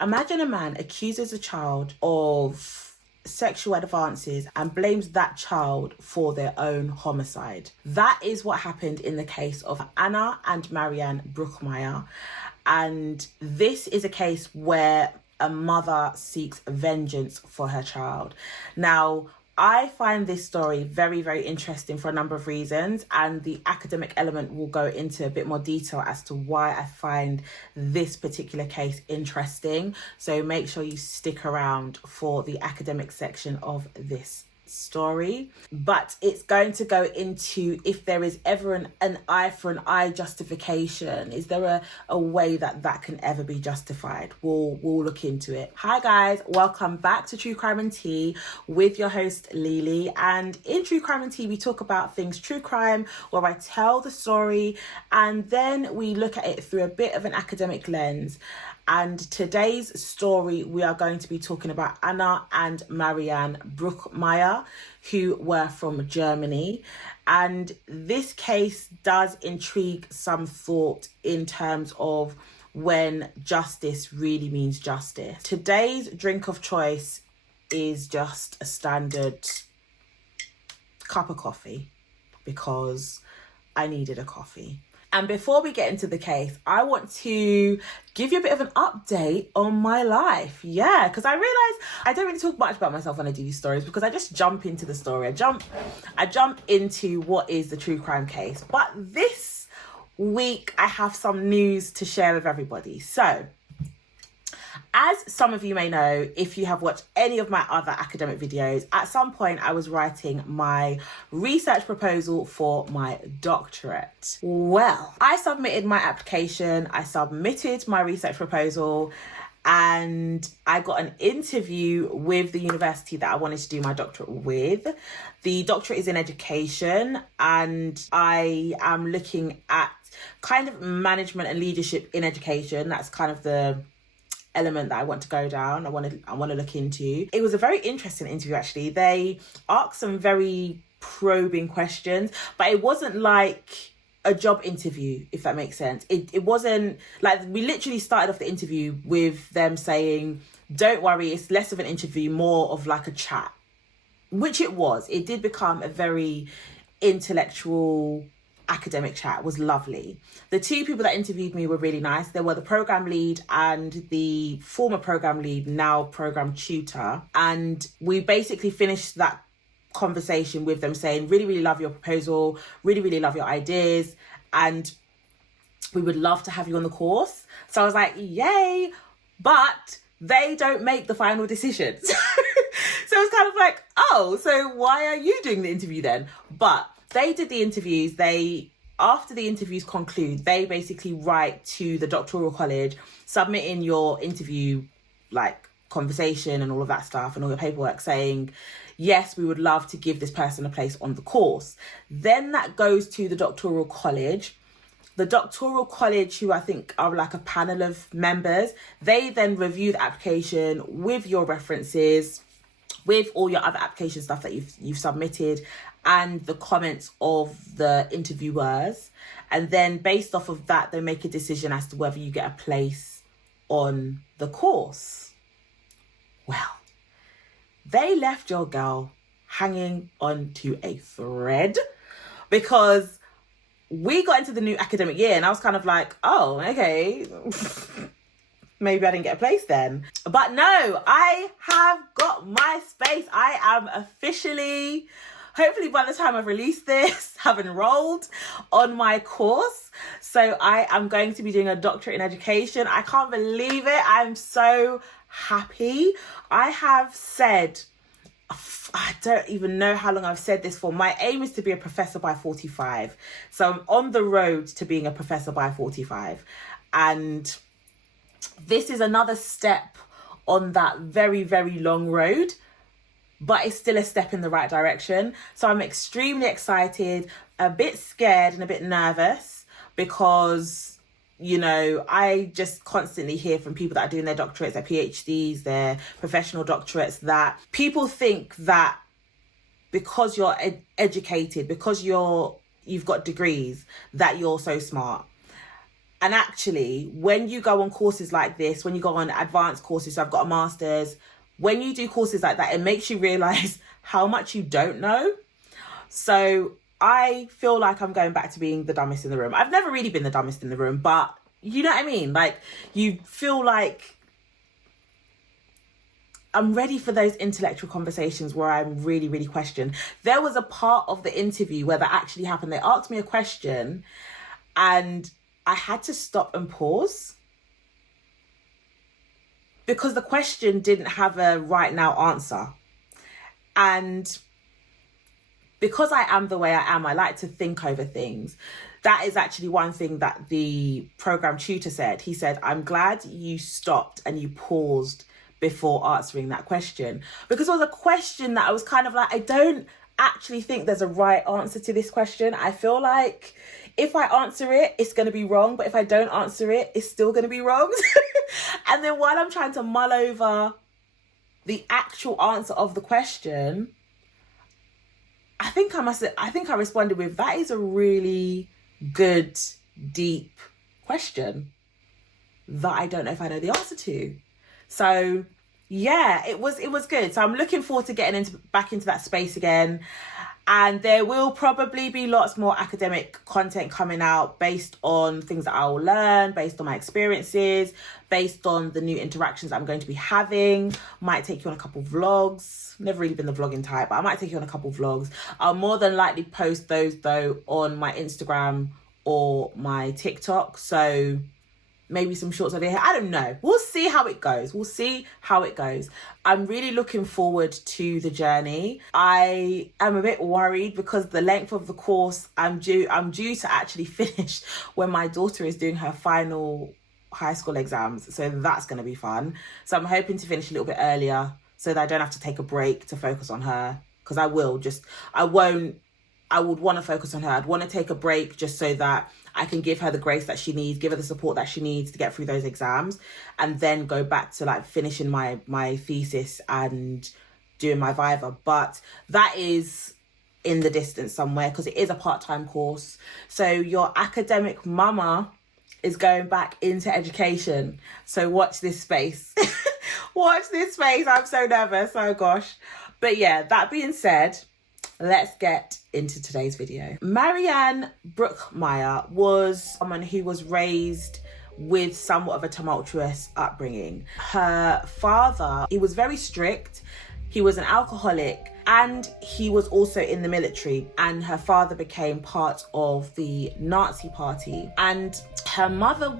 Imagine a man accuses a child of sexual advances and blames that child for their own homicide. That is what happened in the case of Anna and Marianne Bachmeier. And this is a case where a mother seeks vengeance for her child. Now, I find this story very, very interesting for a number of reasons, and the academic element will go into a bit more detail as to why I find this particular case interesting. So make sure you stick around for the academic section of this story. But it's going to go into if there is ever an eye for an eye justification. Is there a way that can ever be justified? We'll look into it. Hi guys, welcome back to True Crime and Tea with your host Lily. And in True Crime and Tea we talk about things true crime, where I tell the story and then we look at it through a bit of an academic lens. And today's story, we are going to be talking about Anna and Marianne Bachmeier, who were from Germany. And this case does intrigue some thought in terms of when justice really means justice. Today's drink of choice is just a standard cup of coffee because I needed a coffee. And before we get into the case, I want to give you a bit of an update on my life. Yeah, because I realised I don't really talk much about myself when I do these stories because I just jump into the story. I jump into what is the true crime case. But this week, I have some news to share with everybody. So, as some of you may know, if you have watched any of my other academic videos, at some point I was writing my research proposal for my doctorate. Well, I submitted my application, I submitted my research proposal, and I got an interview with the university that I wanted to do my doctorate with. The doctorate is in education, and I am looking at kind of management and leadership in education. That's kind of the element that I want to go down. I want to look into. It was a very interesting interview actually. They asked some very probing questions, but it wasn't like a job interview, if that makes sense. It wasn't like, we literally started off the interview with them saying, don't worry, it's less of an interview, more of like a chat, which it was. It did become a very intellectual academic chat. Was lovely. The two people that interviewed me were really nice. They were the program lead and the former program lead, now program tutor. And we basically finished that conversation with them saying, really, really love your proposal, really, really love your ideas, and we would love to have you on the course. So I was like, yay, but they don't make the final decisions. So it's kind of like, oh, so why are you doing the interview then? But they did the interviews. After the interviews conclude, they basically write to the doctoral college, submitting your interview, like conversation and all of that stuff and all your paperwork saying, yes, we would love to give this person a place on the course. Then that goes to the doctoral college. The doctoral college, who I think are like a panel of members, they then review the application with your references, with all your other application stuff that you've submitted, and the comments of the interviewers. And then based off of that, they make a decision as to whether you get a place on the course. Well, they left your girl hanging onto a thread because we got into the new academic year and I was kind of like, oh, okay, maybe I didn't get a place then. But no, I have got my space. I am officially, hopefully by the time I've released this, have enrolled on my course. So I am going to be doing a doctorate in education. I can't believe it. I'm so happy. I have said, I don't even know how long I've said this for. My aim is to be a professor by 45. So I'm on the road to being a professor by 45. And this is another step on that very, very long road, but it's still a step in the right direction. So I'm extremely excited, a bit scared and a bit nervous because, you know, I just constantly hear from people that are doing their doctorates, their PhDs, their professional doctorates, that people think that because you're educated, because you've got degrees, that you're so smart. And actually, when you go on courses like this, when you go on advanced courses, so I've got a master's, when you do courses like that, it makes you realize how much you don't know. So I feel like I'm going back to being the dumbest in the room. I've never really been the dumbest in the room, but you know what I mean? Like, you feel like I'm ready for those intellectual conversations where I'm really, really questioned. There was a part of the interview where that actually happened. They asked me a question and I had to stop and pause because the question didn't have a right now answer. And because I am the way I am, I like to think over things. That is actually one thing that the program tutor said. He said, I'm glad you stopped and you paused before answering that question, because it was a question that I was kind of like, I don't actually think there's a right answer to this question. I feel like if I answer it, it's going to be wrong, but if I don't answer it, it's still going to be wrong. And then while I'm trying to mull over the actual answer of the question, I think I responded with, that is a really good, deep question that I don't know if I know the answer to. So yeah, it was good. So I'm looking forward to getting back into that space again. And there will probably be lots more academic content coming out based on things that I will learn, based on my experiences, based on the new interactions I'm going to be having. Might take you on a couple vlogs. Never really been the vlogging type, but I might take you on a couple vlogs. I'll more than likely post those though on my Instagram or my TikTok. So maybe some shorts over here. I don't know. We'll see how it goes. I'm really looking forward to the journey. I am a bit worried because the length of the course, I'm due to actually finish when my daughter is doing her final high school exams. So that's going to be fun. So I'm hoping to finish a little bit earlier so that I don't have to take a break to focus on her. Because I would want to focus on her. I'd want to take a break just so that I can give her the grace that she needs, give her the support that she needs to get through those exams, and then go back to like finishing my thesis and doing my Viva. But that is in the distance somewhere because it is a part-time course. So your academic mama is going back into education. So watch this space. Watch this space. I'm so nervous. Oh gosh. But yeah, that being said, let's get into today's video. Marianne Bachmeier was someone who was raised with somewhat of a tumultuous upbringing. Her father, he was very strict. He was an alcoholic and he was also in the military, and her father became part of the Nazi party. And her mother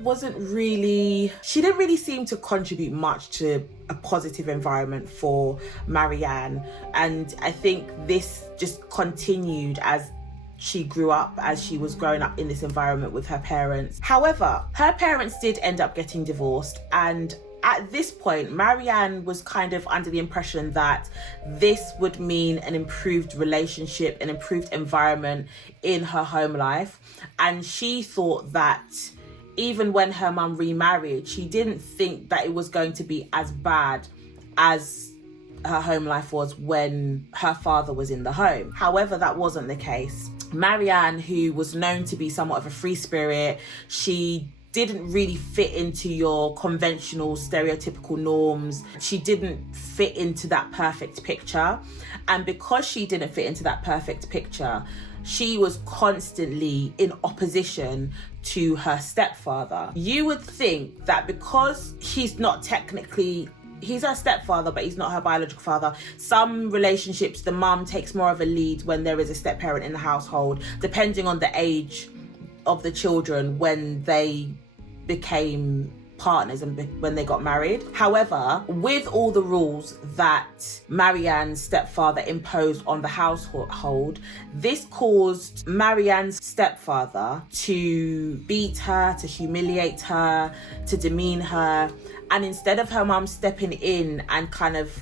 she didn't really seem to contribute much to a positive environment for Marianne. And I think this just continued as she grew up, as she was growing up in this environment with her parents. However, her parents did end up getting divorced, and at this point, Marianne was kind of under the impression that this would mean an improved relationship, an improved environment in her home life. And she thought that even when her mum remarried, she didn't think that it was going to be as bad as her home life was when her father was in the home. However, that wasn't the case. Marianne, who was known to be somewhat of a free spirit, she didn't really fit into your conventional stereotypical norms. She didn't fit into that perfect picture. And because she didn't fit into that perfect picture, she was constantly in opposition to her stepfather. You would think that because he's her stepfather, but he's not her biological father. Some relationships, the mum takes more of a lead when there is a step parent in the household, depending on the age of the children when they became partners and when they got married. However, with all the rules that Marianne's stepfather imposed on the household, this caused Marianne's stepfather to beat her, to humiliate her, to demean her. And instead of her mum stepping in and kind of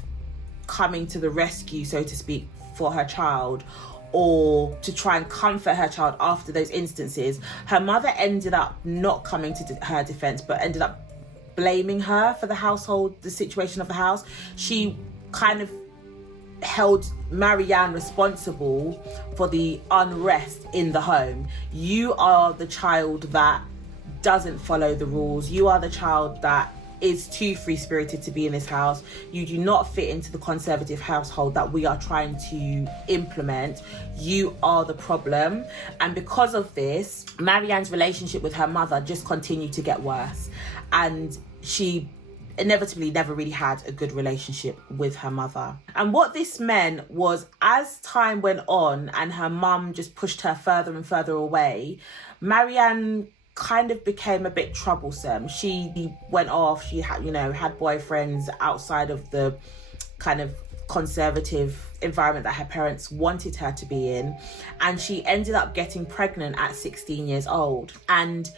coming to the rescue, so to speak, for her child, or to try and comfort her child after those instances, her mother ended up not coming to her defense, but ended up blaming her for the household, the situation of the house. She kind of held Marianne responsible for the unrest in the home. You are the child that doesn't follow the rules. You are the child that is too free-spirited to be in this house. You do not fit into the conservative household that we are trying to implement. You are the problem. And because of this, Marianne's relationship with her mother just continued to get worse. And she inevitably never really had a good relationship with her mother. And what this meant was, as time went on and her mum just pushed her further and further away, Marianne kind of became a bit troublesome. She went off, she had, had boyfriends outside of the kind of conservative environment that her parents wanted her to be in. And she ended up getting pregnant at 16 years old. And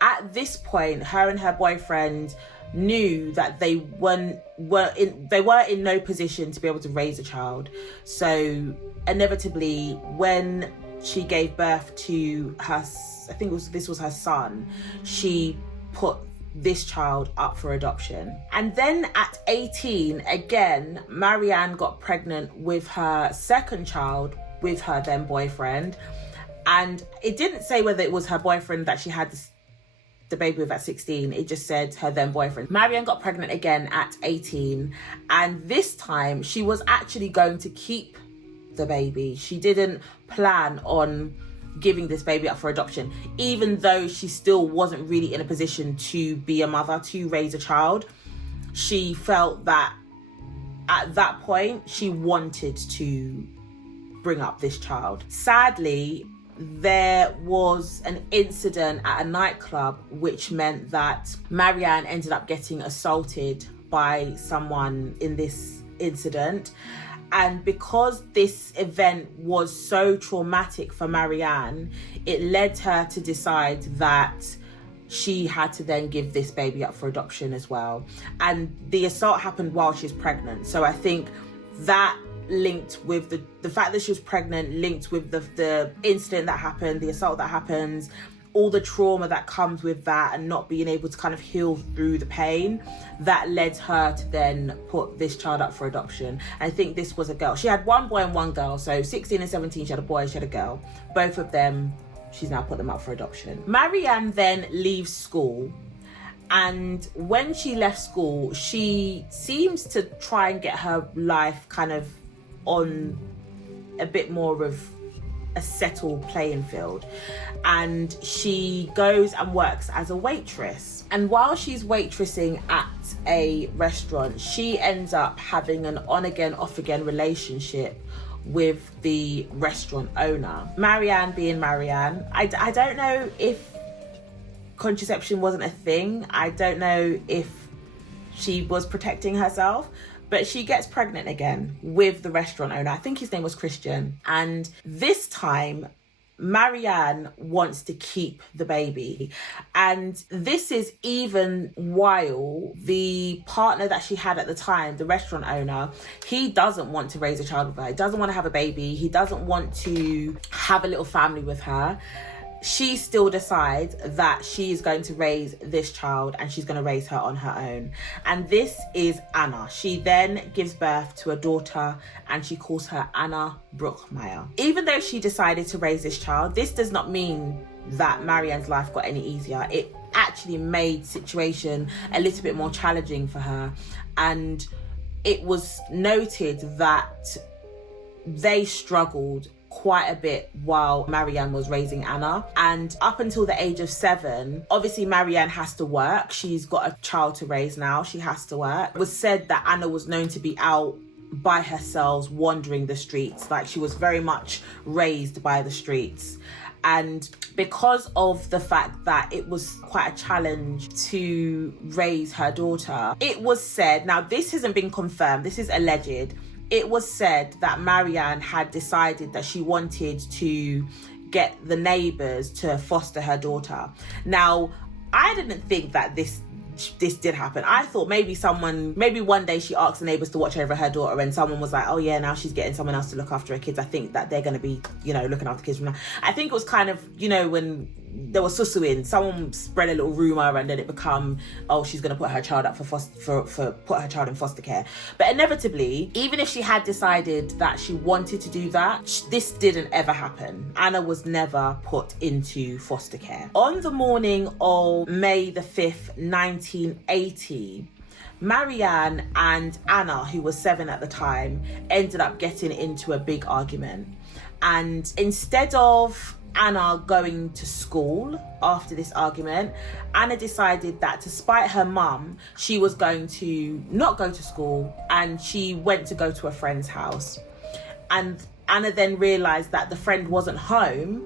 at this point, her and her boyfriend knew that they were in no position to be able to raise a child. So inevitably, when she gave birth to her, I think this was her son, she put this child up for adoption. And then at 18, again, Marianne got pregnant with her second child with her then boyfriend. And it didn't say whether it was her boyfriend that she had the baby with at 16. It just said her then boyfriend. Marianne got pregnant again at 18. And this time she was actually going to keep the baby. She didn't plan on giving this baby up for adoption, even though she still wasn't really in a position to be a mother, to raise a child. She felt that at that point she wanted to bring up this child. Sadly, there was an incident at a nightclub which meant that Marianne ended up getting assaulted by someone in this incident. And because this event was so traumatic for Marianne, it led her to decide that she had to then give this baby up for adoption as well. And the assault happened while she was pregnant. So I think that linked with the fact that she was pregnant, linked with the incident that happened, the assault that happens, all the trauma that comes with that, and not being able to kind of heal through the pain, that led her to then put this child up for adoption. I think this was a girl. She had one boy and one girl. So 16 and 17, she had a boy, she had a girl. Both of them, she's now put them up for adoption. Marianne then leaves school. And when she left school, she seems to try and get her life kind of on a bit more of a settled playing field. And she goes and works as a waitress. And while she's waitressing at a restaurant, she ends up having an on-again, off-again relationship with the restaurant owner. Marianne being Marianne, I don't know if contraception wasn't a thing. I don't know if she was protecting herself, but she gets pregnant again with the restaurant owner. I think his name was Christian. And this time, Marianne wants to keep the baby. And this is even while the partner that she had at the time, the restaurant owner, he doesn't want to raise a child with her. He doesn't want to have a baby. He doesn't want to have a little family with her. She still decides that she is going to raise this child, and she's going to raise her on her own. And this is Anna. She then gives birth to a daughter, and she calls her Anna Bachmeier. Even though she decided to raise this child, this does not mean that Marianne's life got any easier. It actually made situation a little bit more challenging for her. And it was noted that they struggled quite a bit while Marianne was raising Anna. And up until the age of 7, obviously Marianne has to work. She's got a child to raise now. She has to work. It was said that Anna was known to be out by herself, wandering the streets. Like, she was very much raised by the streets. And because of the fact that it was quite a challenge to raise her daughter, it was said, now this hasn't been confirmed, this is alleged, it was said that Marianne had decided that she wanted to get the neighbours to foster her daughter. Now, I didn't think that this did happen. I thought maybe one day she asked the neighbours to watch over her daughter, and someone was like, oh yeah, now she's getting someone else to look after her kids. I think that they're going to be, looking after kids from now. I think it was kind of, when there was susuing. Someone spread a little rumor, and then it become, oh, she's gonna put her child up for put her child in foster care. But inevitably, even if she had decided that she wanted to do that, this didn't ever happen. Anna was never put into foster care. On the morning of May the 5th, 1980, Marianne and Anna, who was 7 at the time, ended up getting into a big argument. And instead of Anna going to school after this argument, Anna decided that to spite her mum, she was going to not go to school, and she went to go to a friend's house. And Anna then realised that the friend wasn't home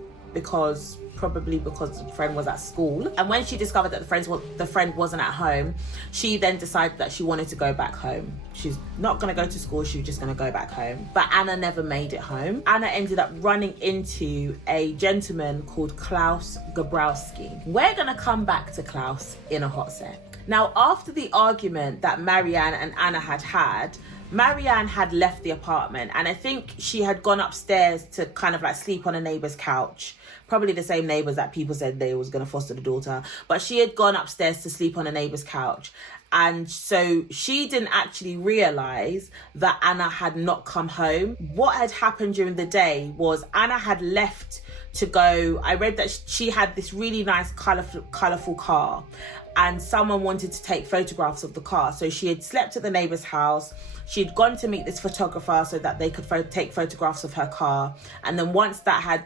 probably because the friend was at school. And when she discovered that the friend wasn't at home, she then decided that she wanted to go back home. She's not going to go to school, she was just going to go back home. But Anna never made it home. Anna ended up running into a gentleman called Klaus Gabrowski. We're going to come back to Klaus in a hot sec. Now, after the argument that Marianne and Anna had, Marianne had left the apartment, and I think she had gone upstairs to kind of like sleep on a neighbour's couch. Probably the same neighbours that people said they was going to foster the daughter. But she had gone upstairs to sleep on a neighbour's couch. And so she didn't actually realise that Anna had not come home. What had happened during the day was Anna had left to go. I read that she had this really nice colourful car, and someone wanted to take photographs of the car. So she had slept at the neighbour's house. She'd gone to meet this photographer so that they could take photographs of her car. And then once that had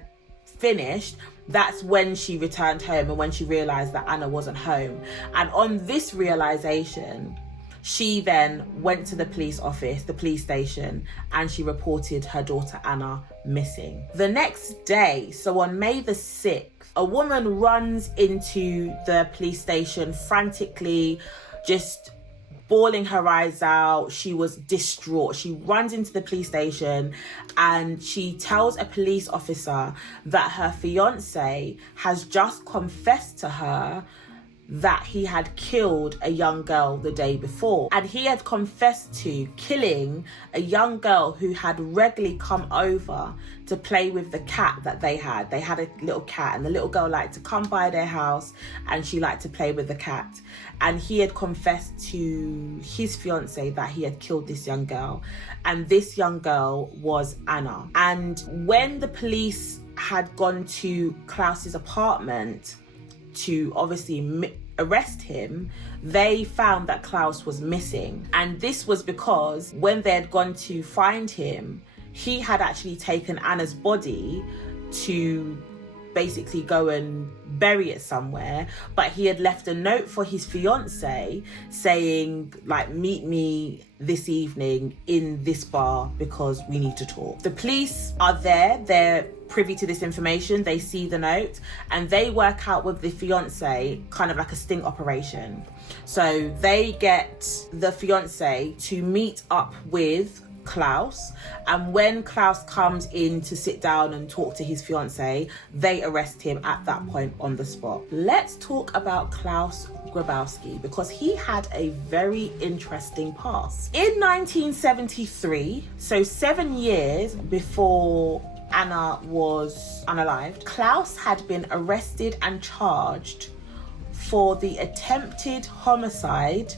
finished, that's when she returned home, and when she realised that Anna wasn't home. And on this realisation, she then went to the police station, and she reported her daughter Anna missing. The next day, so on May the 6th, a woman runs into the police station frantically, just bawling her eyes out. She was distraught. She runs into the police station and she tells a police officer that her fiance has just confessed to her that he had killed a young girl the day before. And he had confessed to killing a young girl who had regularly come over to play with the cat that they had. They had a little cat, and the little girl liked to come by their house and she liked to play with the cat. And he had confessed to his fiance that he had killed this young girl. And this young girl was Anna. And when the police had gone to Klaus's apartment to obviously arrest him, they found that Klaus was missing. And this was because when they had gone to find him, he had actually taken Anna's body to basically go and bury it somewhere, but he had left a note for his fiance saying, like, meet me this evening in this bar because we need to talk. The police are there, they're privy to this information, they see the note, and they work out with the fiance kind of like a sting operation. So they get the fiance to meet up with Klaus, and when Klaus comes in to sit down and talk to his fiance, they arrest him at that point on the spot. Let's talk about Klaus Grabowski, because he had a very interesting past. In 1973, so 7 years before Anna was unalived, Klaus had been arrested and charged for the attempted homicide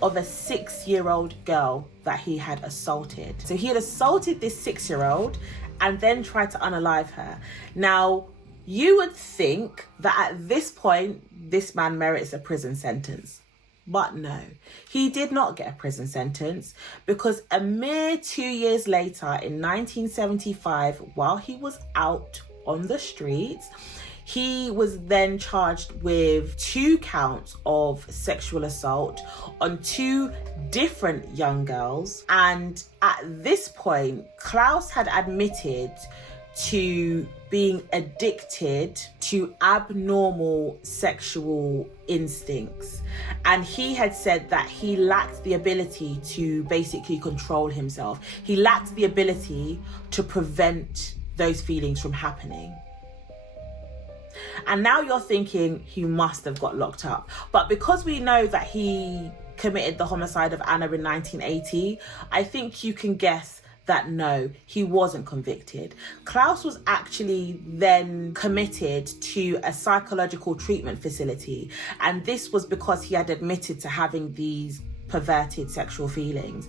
of a 6-year-old girl that he had assaulted. So he had assaulted this 6-year-old and then tried to unalive her. Now, you would think that at this point, this man merits a prison sentence. But no, he did not get a prison sentence, because a mere 2 years later, in 1975, while he was out on the streets, he was then charged with 2 counts of sexual assault on 2 different young girls. And at this point, Klaus had admitted to being addicted to abnormal sexual instincts. And he had said that he lacked the ability to basically control himself. He lacked the ability to prevent those feelings from happening. And now you're thinking he must have got locked up. But because we know that he committed the homicide of Anna in 1980, I think you can guess that no, he wasn't convicted. Klaus was actually then committed to a psychological treatment facility, and this was because he had admitted to having these perverted sexual feelings.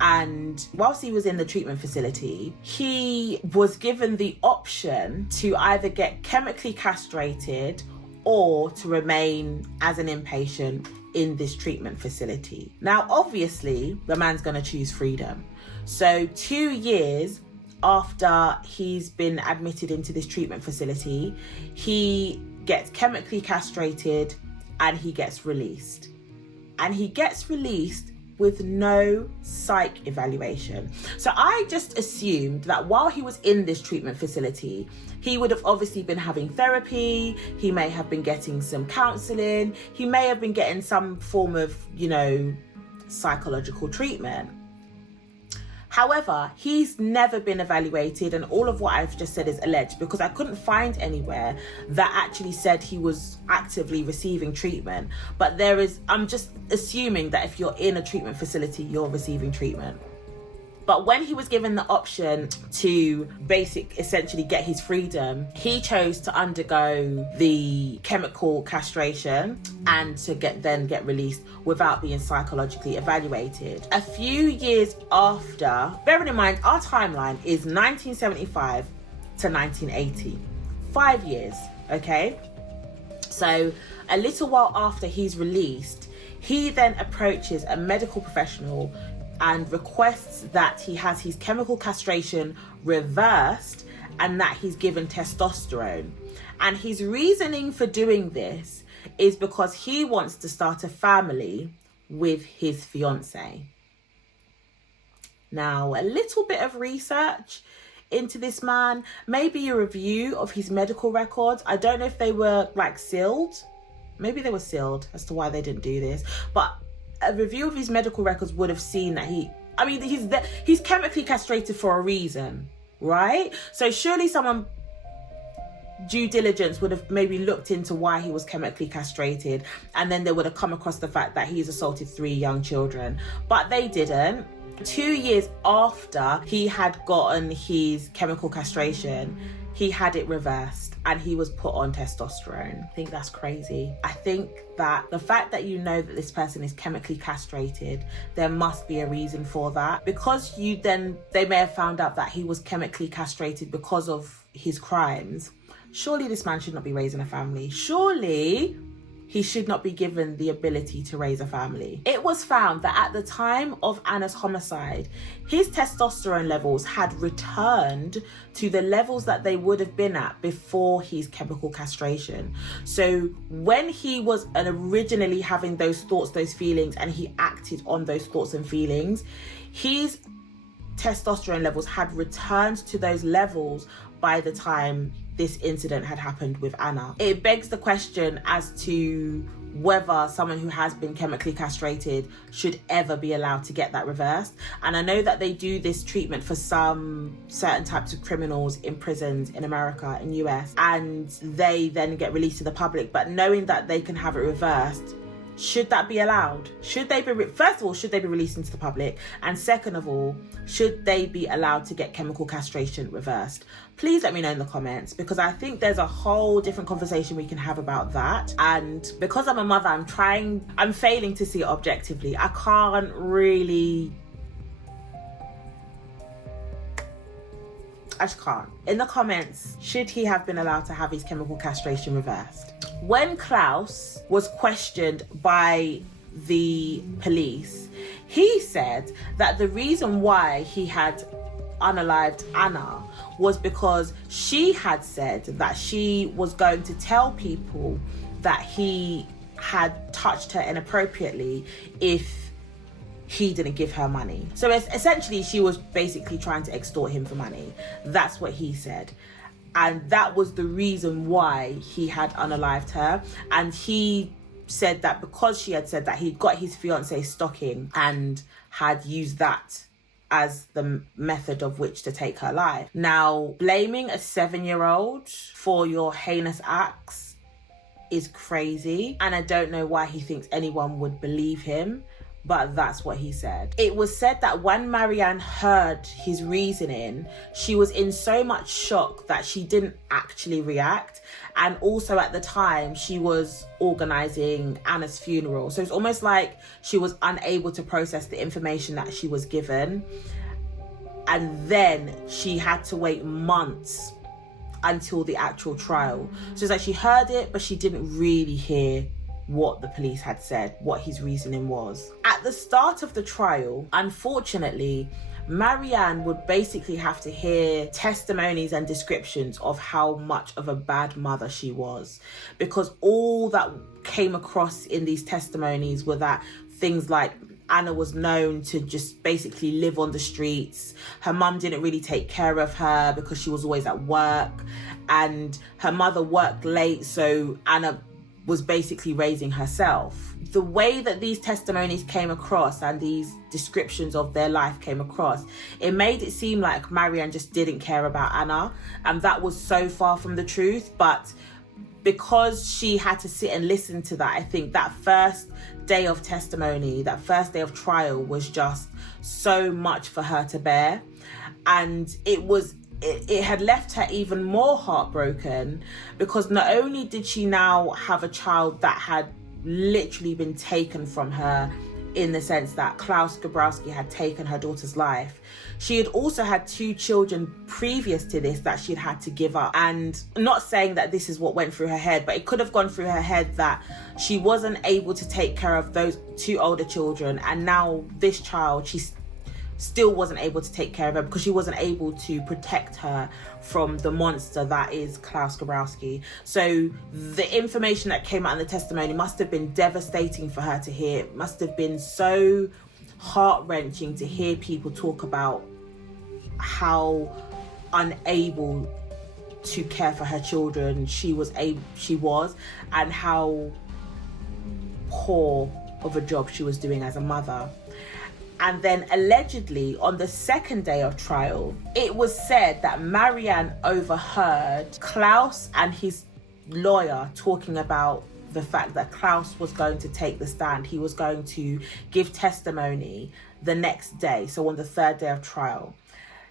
And whilst he was in the treatment facility, he was given the option to either get chemically castrated or to remain as an inpatient in this treatment facility. Now, obviously, the man's going to choose freedom. So 2 years after he's been admitted into this treatment facility, he gets chemically castrated and he gets released. And he gets released with no psych evaluation. So I just assumed that while he was in this treatment facility, he would have obviously been having therapy, he may have been getting some counselling, he may have been getting some form of, psychological treatment. However, he's never been evaluated, and all of what I've just said is alleged because I couldn't find anywhere that actually said he was actively receiving treatment. But I'm just assuming that if you're in a treatment facility, you're receiving treatment. But when he was given the option to essentially get his freedom, he chose to undergo the chemical castration and to get released without being psychologically evaluated. A few years after, bearing in mind our timeline is 1975 to 1980, 5 years, okay? So a little while after he's released, he then approaches a medical professional and requests that he has his chemical castration reversed and that he's given testosterone. And his reasoning for doing this is because he wants to start a family with his fiancée. Now, a little bit of research into this man, maybe a review of his medical records. I don't know if they were sealed. Maybe they were sealed as to why they didn't do this, but a review of his medical records would have seen that he's chemically castrated for a reason, right? So surely someone due diligence would have maybe looked into why he was chemically castrated, and then they would have come across the fact that he's assaulted 3 young children, but they didn't. 2 years after he had gotten his chemical castration, he had it reversed and he was put on testosterone. I think that's crazy. I think that the fact that that this person is chemically castrated, there must be a reason for that. Because they may have found out that he was chemically castrated because of his crimes. Surely this man should not be raising a family. Surely he should not be given the ability to raise a family. It was found that at the time of Anna's homicide, his testosterone levels had returned to the levels that they would have been at before his chemical castration. So when he was originally having those thoughts, those feelings, and he acted on those thoughts and feelings, his testosterone levels had returned to those levels by the time this incident had happened with Anna. It begs the question as to whether someone who has been chemically castrated should ever be allowed to get that reversed. And I know that they do this treatment for some certain types of criminals in prisons in America, in US, and they then get released to the public. But knowing that they can have it reversed, should that be allowed? Should they be, first of all, should they be released into the public? And second of all, should they be allowed to get chemical castration reversed? Please let me know in the comments, because I think there's a whole different conversation we can have about that. And because I'm a mother, I'm failing to see it objectively. I just can't. In the comments, should he have been allowed to have his chemical castration reversed? When Klaus was questioned by the police, he said that the reason why he had unalived Anna was because she had said that she was going to tell people that he had touched her inappropriately if he didn't give her money. So essentially she was basically trying to extort him for money. That's what he said. And that was the reason why he had unalived her. And he said that because she had said that, he'd got his fiancée stocking and had used that as the method of which to take her life. Now, blaming a 7-year-old for your heinous acts is crazy. And I don't know why he thinks anyone would believe him. but that's what he said. It was said that when Marianne heard his reasoning, she was in so much shock that she didn't actually react. And also at the time, she was organising Anna's funeral. So it's almost like she was unable to process the information that she was given. And then she had to wait months until the actual trial. So it's like she heard it, but she didn't really hear what the police had said, what his reasoning was. At the start of the trial, unfortunately, Marianne would basically have to hear testimonies and descriptions of how much of a bad mother she was, because all that came across in these testimonies were that things like Anna was known to just basically live on the streets. Her mum didn't really take care of her because she was always at work, and her mother worked late, so Anna was basically raising herself. The way that these testimonies came across and these descriptions of their life came across, it made it seem like Marianne just didn't care about Anna, and that was so far from the truth. But because she had to sit and listen to that, I think that first day of testimony, that first day of trial was just so much for her to bear. And it had left her even more heartbroken, because not only did she now have a child that had literally been taken from her, in the sense that Klaus Gabrowski had taken her daughter's life, she had also had 2 children previous to this that she'd had to give up. And I'm not saying that this is what went through her head, but it could have gone through her head that she wasn't able to take care of those 2 older children, and now this child, she still wasn't able to take care of her because she wasn't able to protect her from the monster that is Klaus Gabrowski. So the information that came out in the testimony must have been devastating for her to hear. It must have been so heart-wrenching to hear people talk about how unable to care for her children she was, and how poor of a job she was doing as a mother. And then allegedly on the second day of trial, it was said that Marianne overheard Klaus and his lawyer talking about the fact that Klaus was going to take the stand. He was going to give testimony the next day, so on the third day of trial.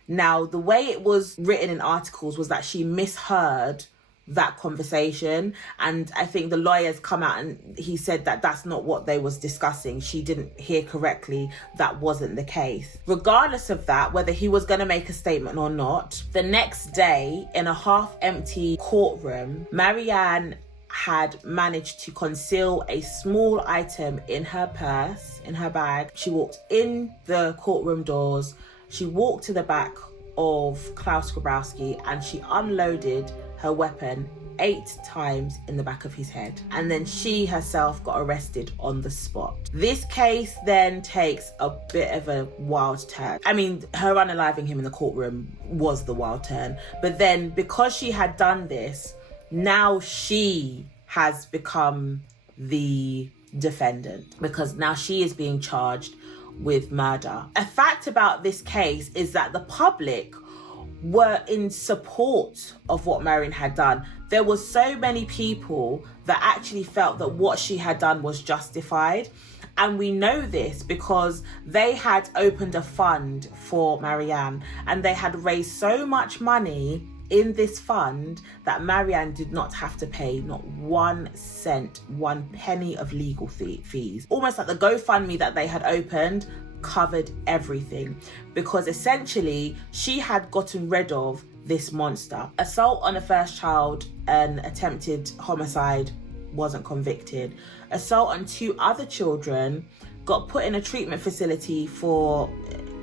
Now, the way it was written in articles was that she misheard that conversation, and I think the lawyers come out and he said that that's not what they was discussing. She didn't hear correctly. That wasn't the case. Regardless of that, whether he was going to make a statement or not, the next day in a half-empty courtroom, Marianne had managed to conceal a small item in her purse, in her bag. She walked in the courtroom doors, she walked to the back of Klaus Gabrowski, and she unloaded her weapon 8 times in the back of his head. And then she herself got arrested on the spot. This case then takes a bit of a wild turn. I mean, her unaliving him in the courtroom was the wild turn. But then because she had done this, now she has become the defendant, because now she is being charged with murder. A fact about this case is that the public were in support of what Marianne had done. There were so many people that actually felt that what she had done was justified. And we know this because they had opened a fund for Marianne, and they had raised so much money in this fund that Marianne did not have to pay not 1 cent, 1 penny of legal fees. Almost like the GoFundMe that they had opened covered everything, because essentially she had gotten rid of this monster. Assault on a first child and attempted homicide, wasn't convicted. Assault on 2 other children, got put in a treatment facility for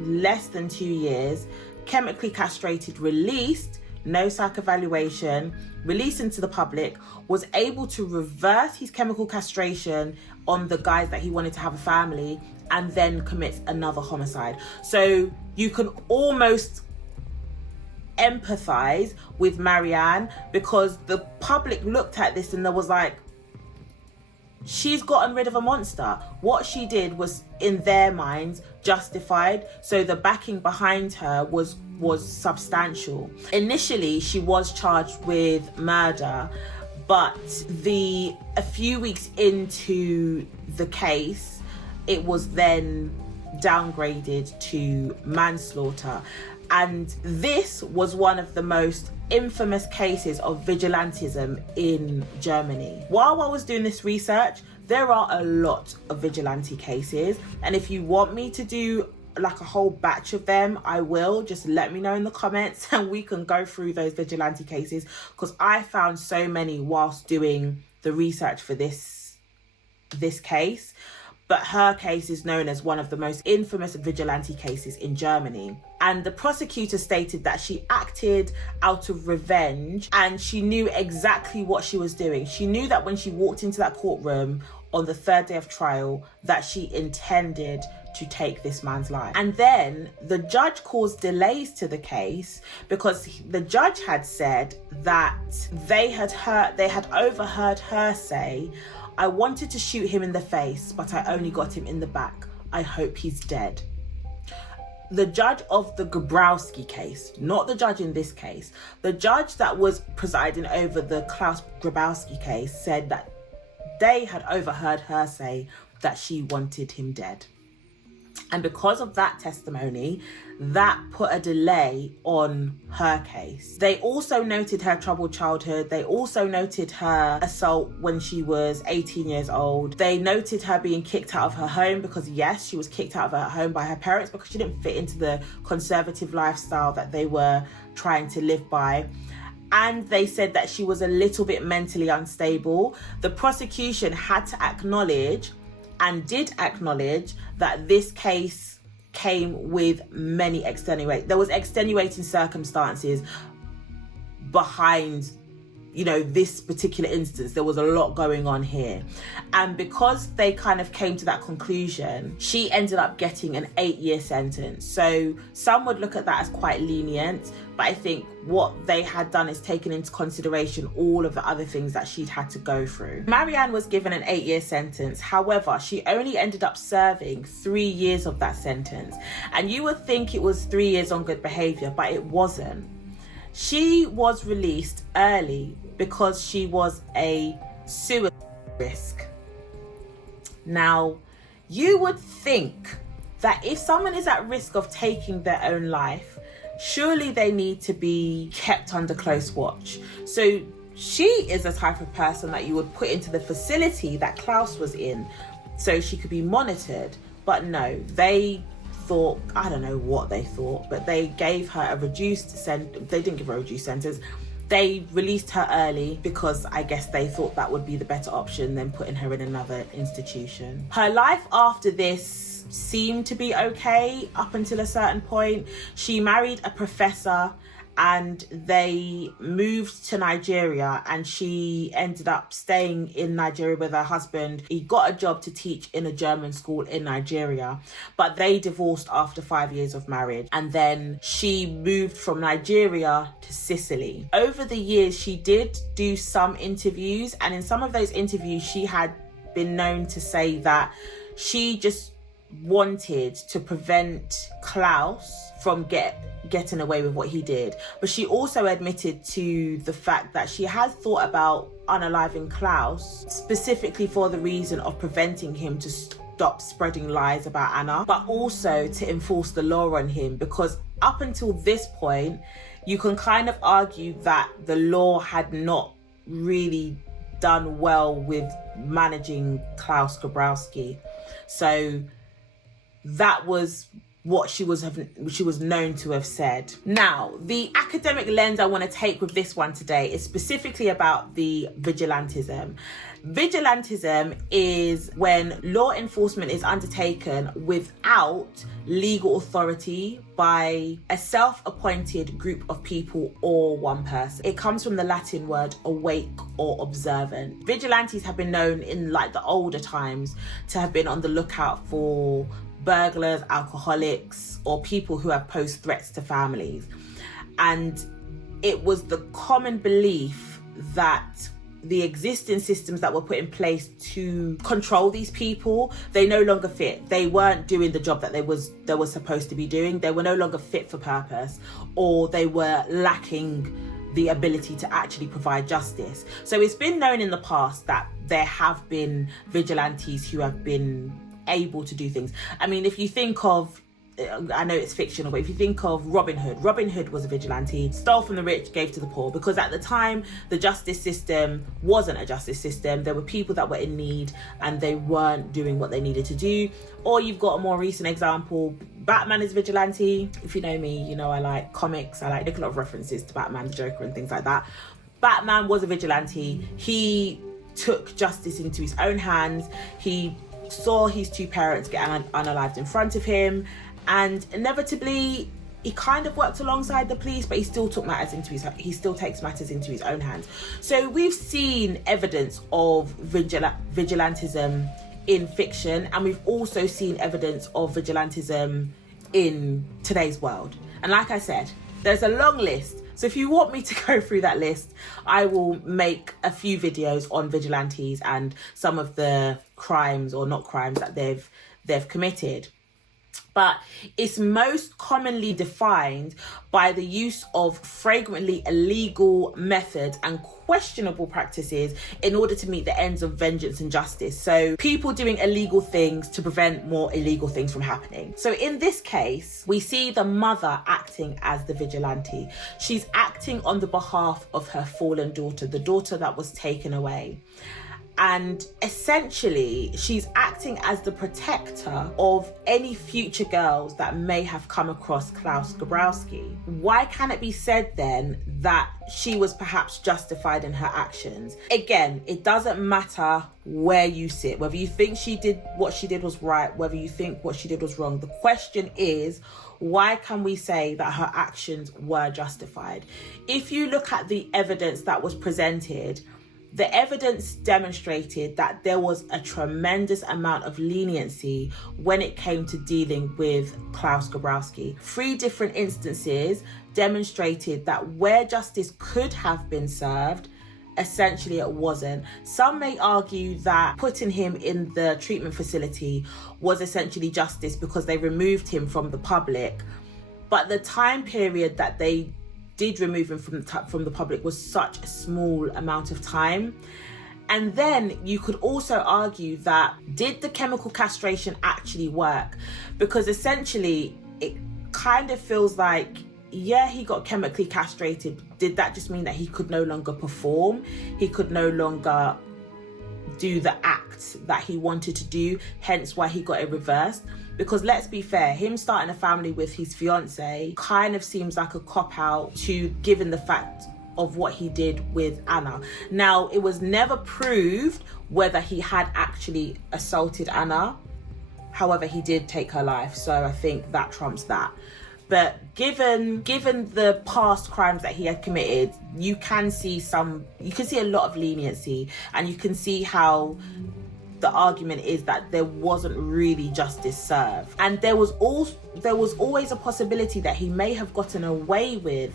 less than 2 years, chemically castrated, released, no psych evaluation, released into the public, was able to reverse his chemical castration on the guys that he wanted to have a family, and then commits another homicide. So you can almost empathize with Marianne, because the public looked at this and there was like, she's gotten rid of a monster. What she did was, in their minds, justified. So the backing behind her was substantial. Initially, she was charged with murder, but a few weeks into the case, it was then downgraded to manslaughter. And this was one of the most infamous cases of vigilantism in Germany. While I was doing this research, there are a lot of vigilante cases, and if you want me to do like a whole batch of them, I will. Just let me know in the comments and we can go through those vigilante cases, because I found so many whilst doing the research for this case. But her case is known as one of the most infamous vigilante cases in Germany. And the prosecutor stated that she acted out of revenge and she knew exactly what she was doing. She knew that when she walked into that courtroom on the third day of trial, that she intended to take this man's life. And then the judge caused delays to the case because the judge had said that they had overheard her say, "I wanted to shoot him in the face, but I only got him in the back. I hope he's dead." The judge of the Grabowski case, not the judge in this case, the judge that was presiding over the Klaus Grabowski case, said that they had overheard her say that she wanted him dead. And because of that testimony, that put a delay on her case. They also noted her troubled childhood. They also noted her assault when she was 18 years old. They noted her being kicked out of her home because, yes, she was kicked out of her home by her parents because she didn't fit into the conservative lifestyle that they were trying to live by. And they said that she was a little bit mentally unstable. The prosecution had to acknowledge, and did acknowledge, that this case came with many extenuating circumstances behind, this particular instance. There was a lot going on here. And because they kind of came to that conclusion, she ended up getting an 8-year sentence. So some would look at that as quite lenient, but I think what they had done is taken into consideration all of the other things that she'd had to go through. Marianne was given an 8-year sentence. However, she only ended up serving 3 years of that sentence. And you would think it was 3 years on good behavior, but it wasn't. She was released early because she was a suicide risk. Now, you would think that if someone is at risk of taking their own life, surely they need to be kept under close watch. So she is the type of person that you would put into the facility that Klaus was in so she could be monitored. But no, they thought, I don't know what they thought, but they gave her a reduced sentence. They didn't give her a reduced sentence. They released her early because I guess they thought that would be the better option than putting her in another institution. Her life after this seemed to be okay up until a certain point. She married a professor and they moved to Nigeria, and she ended up staying in Nigeria with her husband. He got a job to teach in a German school in Nigeria, but they divorced after 5 years of marriage, and then she moved from Nigeria to Sicily. Over the years, she did do some interviews, and in some of those interviews, she had been known to say that she just wanted to prevent Klaus from getting away with what he did. But she also admitted to the fact that she had thought about unaliving Klaus specifically for the reason of preventing him to stop spreading lies about Anna, but also to enforce the law on him, because up until this point you can kind of argue that the law had not really done well with managing Klaus Grabowski. So that was what she was known to have said. Now, the academic lens I want to take with this one today is specifically about the vigilantism. Vigilantism is when law enforcement is undertaken without legal authority by a self-appointed group of people or one person. It comes from the Latin word awake or observant. Vigilantes have been known in the older times to have been on the lookout for burglars, alcoholics, or people who have posed threats to families. And it was the common belief that the existing systems that were put in place to control these people, they no longer fit. They weren't doing the job that they were supposed to be doing. They were no longer fit for purpose, or they were lacking the ability to actually provide justice. So it's been known in the past that there have been vigilantes who have been able to do things. I mean, if you think of, I know it's fictional, but if you think of Robin Hood was a vigilante, stole from the rich, gave to the poor, because at the time the justice system wasn't a justice system. There were people that were in need and they weren't doing what they needed to do. Or you've got a more recent example, Batman is vigilante. If you know me, you know I like comics, I like a lot of references to Batman, the Joker and things like that. Batman was a vigilante. He took justice into his own hands. He saw his two parents get unalived in front of him, and inevitably he kind of worked alongside the police, but he still takes matters into his own hands. So we've seen evidence of vigilantism in fiction, and we've also seen evidence of vigilantism in today's world. And like I said, there's a long list. So if you want me to go through that list, I will make a few videos on vigilantes and some of the crimes or not crimes that they've committed. But it's most commonly defined by the use of flagrantly illegal methods and questionable practices in order to meet the ends of vengeance and justice. So people doing illegal things to prevent more illegal things from happening. So in this case, we see the mother acting as the vigilante. She's acting on the behalf of her fallen daughter, the daughter that was taken away. And essentially, she's acting as the protector of any future girls that may have come across Klaus Gabrowski. Why can it be said then that she was perhaps justified in her actions? Again, it doesn't matter where you sit, whether you think what she did was right, whether you think what she did was wrong. The question is, why can we say that her actions were justified? If you look at the evidence that was presented, the evidence demonstrated that there was a tremendous amount of leniency when it came to dealing with Klaus Gabrowski. 3 different instances demonstrated that where justice could have been served, essentially it wasn't. Some may argue that putting him in the treatment facility was essentially justice because they removed him from the public. But the time period that they did remove him from the public was such a small amount of time. And then you could also argue that, did the chemical castration actually work? Because essentially it kind of feels like, yeah, he got chemically castrated. Did that just mean that he could no longer perform? He could no longer do the act that he wanted to do, hence why he got it reversed? Because let's be fair, him starting a family with his fiance kind of seems like a cop-out given the fact of what he did with Anna. Now, it was never proved whether he had actually assaulted Anna. However, he did take her life, so I think that trumps that. But given the past crimes that he had committed, you can see a lot of leniency, and you can see how the argument is that there wasn't really justice served. And there was always a possibility that he may have gotten away with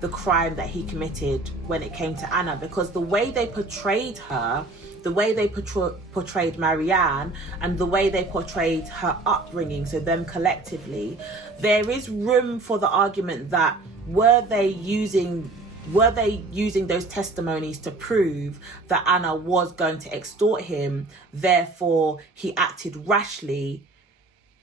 the crime that he committed when it came to Anna, because the way they portrayed her, the way they portrayed Marianne, and the way they portrayed her upbringing, so them collectively, there is room for the argument that were they using those testimonies to prove that Anna was going to extort him, therefore he acted rashly,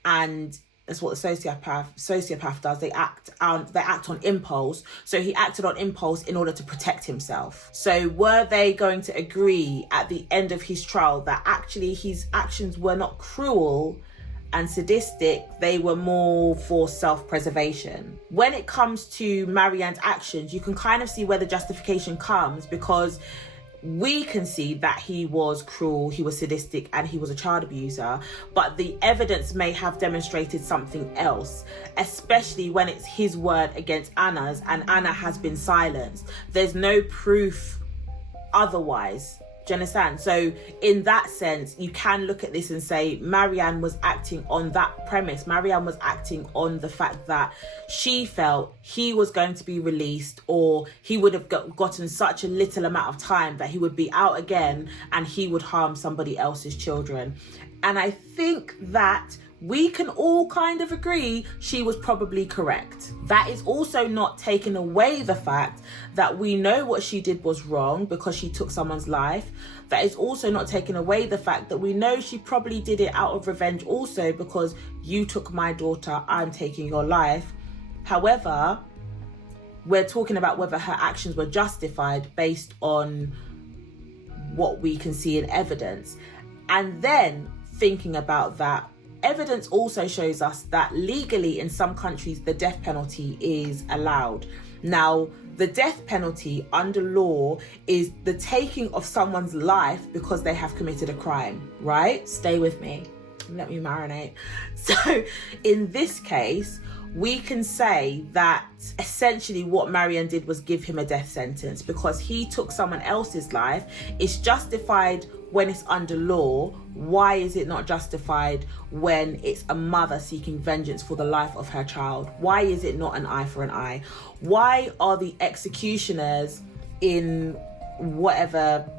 and that's what the sociopath does. They act on impulse. So he acted on impulse in order to protect himself. So were they going to agree at the end of his trial that actually his actions were not cruel and sadistic, they were more for self-preservation? When it comes to Marianne's actions, you can kind of see where the justification comes, because we can see that he was cruel, he was sadistic, and he was a child abuser, but the evidence may have demonstrated something else, especially when it's his word against Anna's, and Anna has been silenced. There's no proof otherwise. Do you understand? So in that sense, you can look at this and say Marianne was acting on that premise. Marianne was acting on the fact that she felt he was going to be released, or he would have gotten such a little amount of time that he would be out again and he would harm somebody else's children. And I think that we can all kind of agree she was probably correct. That is also not taking away the fact that we know what she did was wrong because she took someone's life. That is also not taking away the fact that we know she probably did it out of revenge also because you took my daughter, I'm taking your life. However, we're talking about whether her actions were justified based on what we can see in evidence. And then thinking about that, evidence also shows us that legally in some countries the death penalty is allowed. Now, the death penalty under law is the taking of someone's life because they have committed a crime, right? Stay with me. Let me marinate. So in this case, we can say that essentially what Marianne did was give him a death sentence because he took someone else's life. It's justified when it's under law. Why is it not justified when it's a mother seeking vengeance for the life of her child? Why is it not an eye for an eye? Why are the executioners in whatever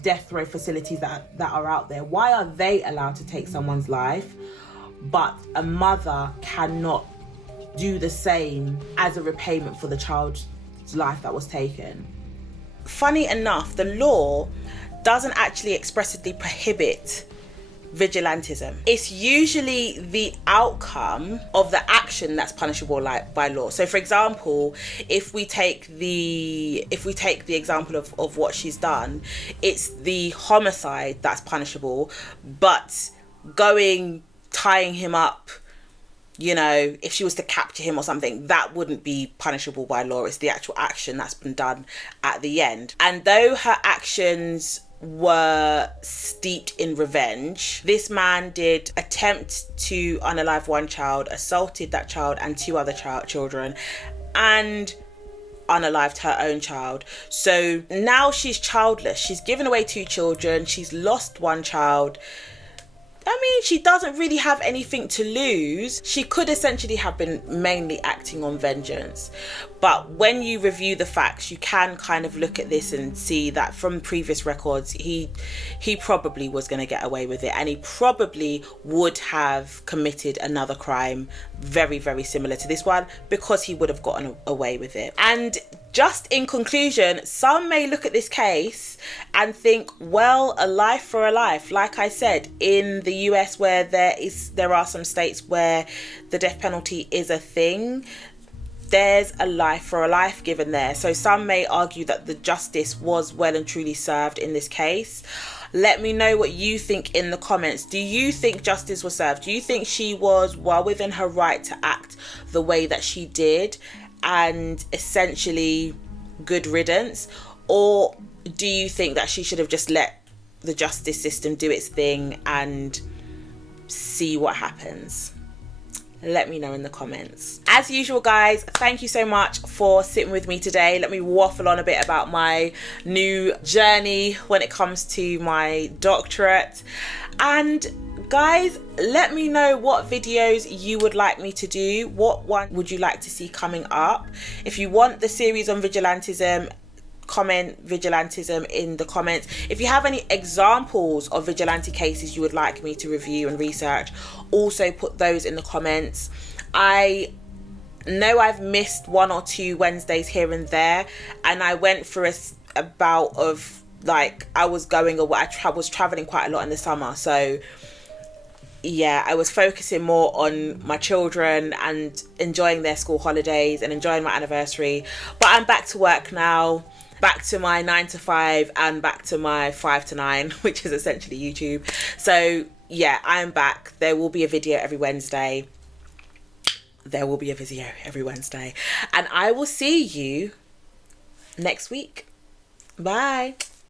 death row facilities that are out there, why are they allowed to take someone's life, but a mother cannot do the same as a repayment for the child's life that was taken? Funny enough, the law doesn't actually expressly prohibit vigilantism. It's usually the outcome of the action that's punishable by law. So for example, if we take the example of what she's done, it's the homicide that's punishable, but tying him up, you know, if she was to capture him or something, that wouldn't be punishable by law. It's the actual action that's been done at the end. And though her actions were steeped in revenge, this man did attempt to unalive one child, assaulted that child and two other children, and unalived her own child. So now she's childless. She's given away two children. She's lost one child. I mean, she doesn't really have anything to lose. She could essentially have been mainly acting on vengeance. But when you review the facts, you can kind of look at this and see that from previous records, he probably was going to get away with it. And he probably would have committed another crime very, very similar to this one because he would have gotten away with it. And just in conclusion, some may look at this case and think, well, a life for a life. Like I said, in the US, where there are some states where the death penalty is a thing, there's a life for a life given there. So some may argue that the justice was well and truly served in this case. Let me know what you think in the comments. Do you think justice was served? Do you think she was well within her right to act the way that she did and essentially good riddance? Or do you think that she should have just let the justice system do its thing and see what happens? Let me know in the comments. As usual, guys, thank you so much for sitting with me today. Let me waffle on a bit about my new journey when it comes to my doctorate. And guys, let me know what videos you would like me to do. What one would you like to see coming up? If you want the series on vigilantism, comment vigilantism in the comments. If you have any examples of vigilante cases you would like me to review and research, also put those in the comments. I know I've missed one or two Wednesdays here and there, and I went for a bout of, like, I was going away. I was traveling quite a lot in the summer, so yeah, I was focusing more on my children and enjoying their school holidays and enjoying my anniversary. But I'm back to work now, back to my 9 to 5 and back to my 5 to 9, which is essentially YouTube. So yeah, I'm back. There will be a video every Wednesday. And I will see you next week. Bye.